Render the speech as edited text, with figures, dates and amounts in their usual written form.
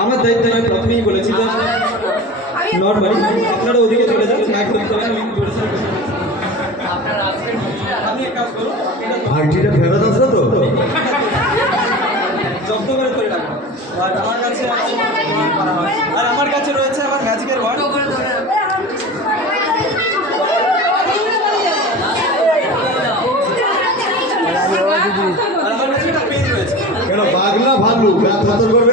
আমার দায়িত্ব নয়, প্রথমেই বলেছি যে নর্মালি আপনারা ওদিকে চলে যান, একদম করে আমি আপনি এক কাজ করুন, ভাইটিটা ফেরত আসবে তো? যত্ন করে তৈরি রাখবো। আর আমার কাছে আর আমার কাছে রয়েছে আমার ম্যাজিকের ওয়ার্ড। আর আমার কাছে একটা পেন রয়েছে। কেন বাঘ না ভাল্লুক? সতর্ক করবে